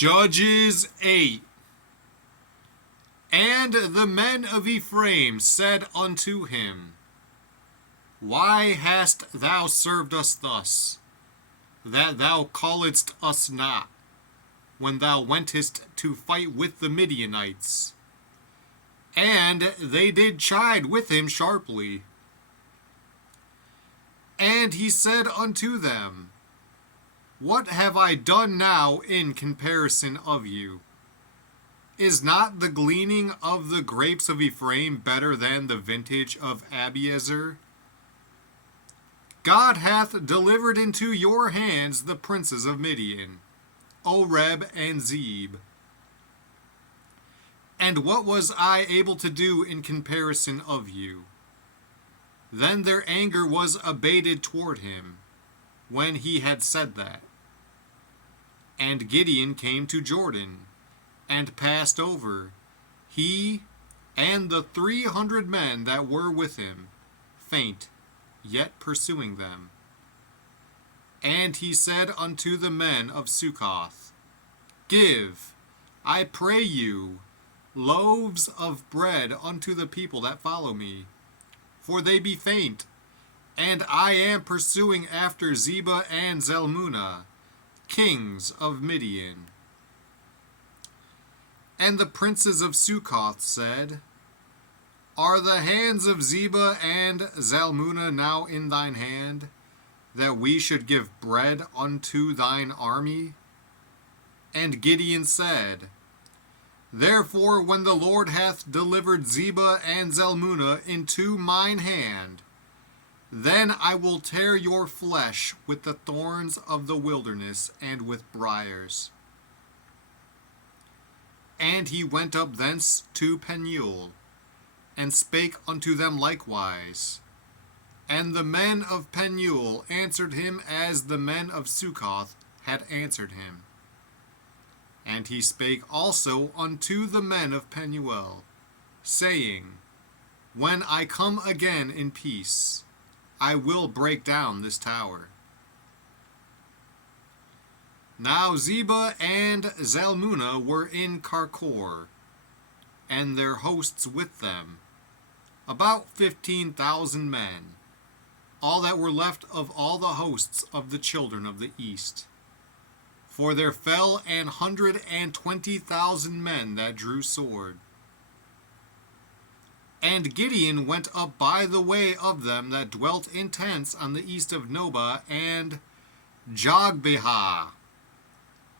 Judges 8. And the men of Ephraim said unto him, Why hast thou served us thus, that thou calledst us not, when thou wentest to fight with the Midianites? And they did chide with him sharply. And he said unto them, What have I done now in comparison of you? Is not the gleaning of the grapes of Ephraim better than the vintage of Abiezer? God hath delivered into your hands the princes of Midian, Oreb and Zeb. And what was I able to do in comparison of you? Then their anger was abated toward him, when he had said that. And Gideon came to Jordan, and passed over, he and the 300 men that were with him, faint, yet pursuing them. And he said unto the men of Succoth, Give, I pray you, loaves of bread unto the people that follow me, for they be faint, and I am pursuing after Zebah and Zalmunna, kings of Midian. And the princes of Succoth said, Are the hands of Zebah and Zalmunna now in thine hand, that we should give bread unto thine army? And Gideon said, Therefore when the Lord hath delivered Zebah and Zalmunna into mine hand, then I will tear your flesh with the thorns of the wilderness and with briars. And he went up thence to Penuel, and spake unto them likewise. And the men of Penuel answered him as the men of Succoth had answered him. And he spake also unto the men of Penuel, saying, When I come again in peace, I will break down this tower. Now Zebah and Zalmunna were in Karkor, and their hosts with them, about 15,000 men, all that were left of all the hosts of the children of the east. For there fell 120,000 men that drew sword. And Gideon went up by the way of them that dwelt in tents on the east of Nobah and Jogbehah,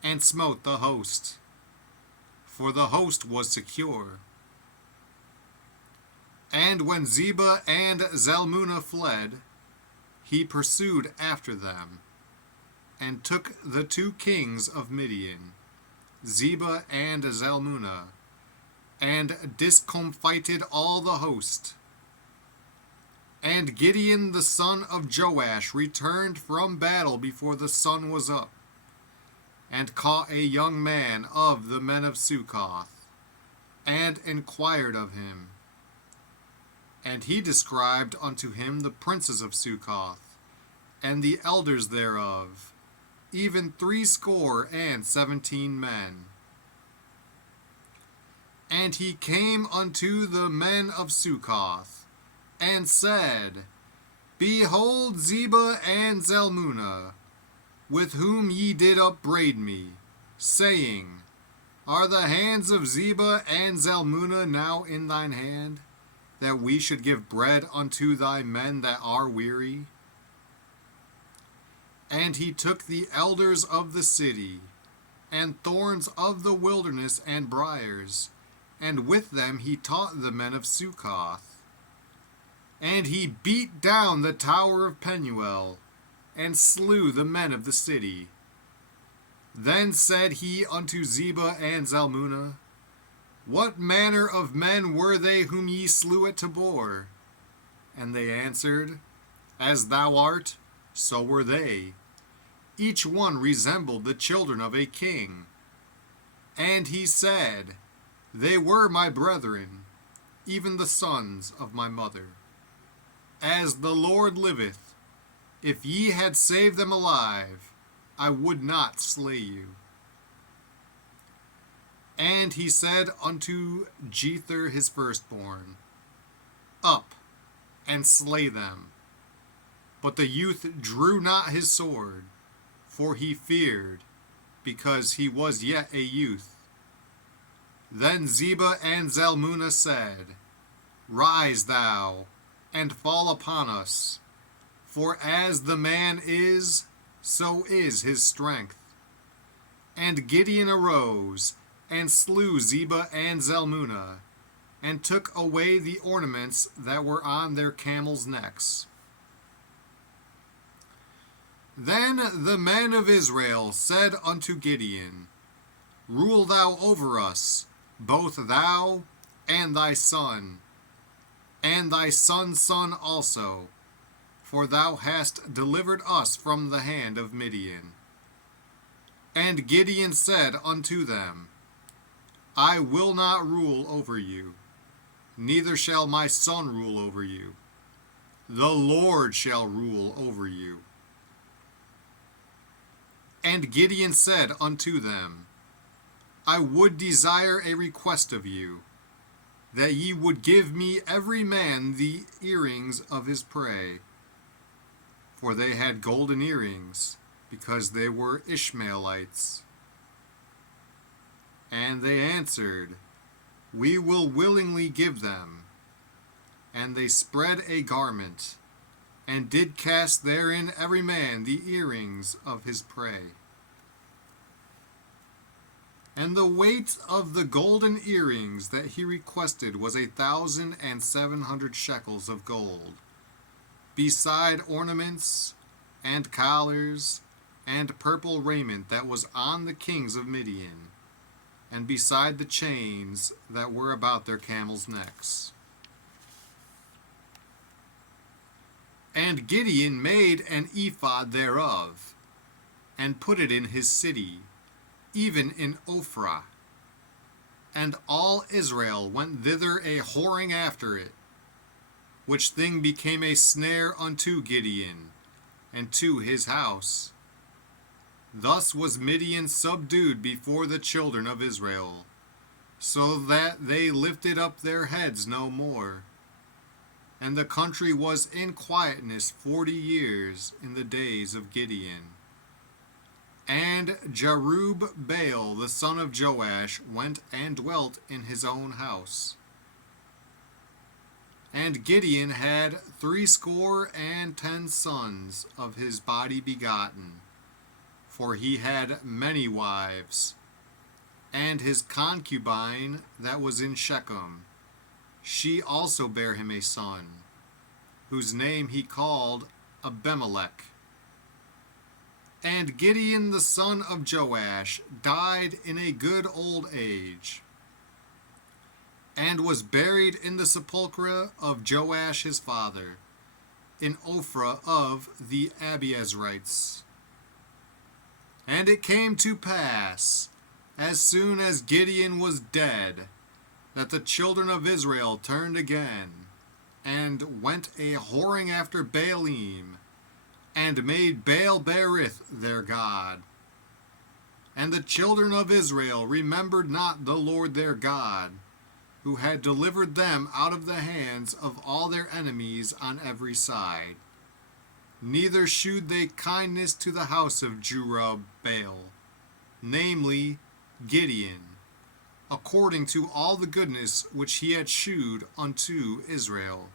and smote the host, for the host was secure. And when Zebah and Zalmunna fled, he pursued after them, and took the 2 kings of Midian, Zebah and Zalmunna, and discomfited all the host. And Gideon the son of Joash returned from battle before the sun was up, and caught a young man of the men of Succoth, and inquired of him. And he described unto him the princes of Succoth, and the elders thereof, even 17 men. And he came unto the men of Succoth, and said, Behold Zebah and Zalmunna, with whom ye did upbraid me, saying, Are the hands of Zebah and Zalmunna now in thine hand, that we should give bread unto thy men that are weary? And he took the elders of the city, and thorns of the wilderness and briars, and with them he taught the men of Succoth. And he beat down the tower of Penuel, and slew the men of the city. Then said he unto Zebah and Zalmunna, What manner of men were they whom ye slew at Tabor? And they answered, As thou art, so were they. Each one resembled the children of a king. And he said, They were my brethren, even the sons of my mother. As the Lord liveth, if ye had saved them alive, I would not slay you. And he said unto Jether his firstborn, Up, and slay them. But the youth drew not his sword, for he feared, because he was yet a youth. Then Zebah and Zalmunna said, Rise thou, and fall upon us, for as the man is, so is his strength. And Gideon arose, and slew Zebah and Zalmunna, and took away the ornaments that were on their camels' necks. Then the men of Israel said unto Gideon, Rule thou over us, both thou and thy son, and thy son's son also, for thou hast delivered us from the hand of Midian. And Gideon said unto them, I will not rule over you, neither shall my son rule over you. The Lord shall rule over you. And Gideon said unto them, I would desire a request of you, that ye would give me every man the earrings of his prey. For they had golden earrings, because they were Ishmaelites. And they answered, We will willingly give them. And they spread a garment, and did cast therein every man the earrings of his prey. And the weight of the golden earrings that he requested was 1,700 shekels of gold, beside ornaments, and collars, and purple raiment that was on the kings of Midian, and beside the chains that were about their camels' necks. And Gideon made an ephod thereof, and put it in his city, even in Ophrah. And all Israel went thither a whoring after it, which thing became a snare unto Gideon, and to his house. Thus was Midian subdued before the children of Israel, so that they lifted up their heads no more. And the country was in quietness 40 years in the days of Gideon. And Jerubbaal the son of Joash went and dwelt in his own house. And Gideon had 70 sons of his body begotten, for he had many wives. And his concubine that was in Shechem, she also bare him a son, whose name he called Abimelech. And Gideon the son of Joash died in a good old age, and was buried in the sepulchre of Joash his father, in Ophrah of the Abiezrites. And it came to pass, as soon as Gideon was dead, that the children of Israel turned again, and went a whoring after Baalim, and made Baal-berith their god. And the children of Israel remembered not the Lord their God, who had delivered them out of the hands of all their enemies on every side. Neither shewed they kindness to the house of Jerubbaal, namely Gideon, according to all the goodness which he had shewed unto Israel.